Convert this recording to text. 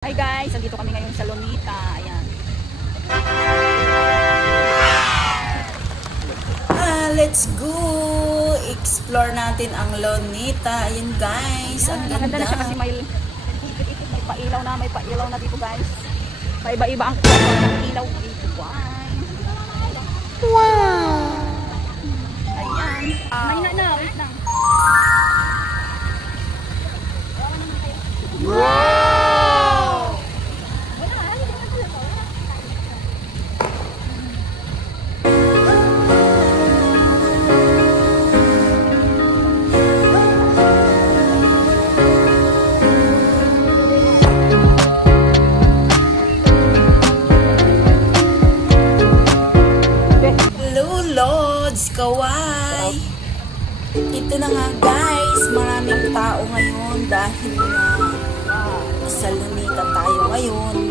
Hi guys, nandito kami ngayon sa Lunita. Ayan. Let's go! Explore natin ang Lunita. Ayan guys, ang ganda. Maganda na siya kasi may pailaw na dito guys. Paiba-iba ang ilaw dito guys. Wow! Ayan. May na, wait lang. Wow! Lods, kaway. Ito na nga guys, maraming tao ngayon dahil sa Lunita tayo ngayon.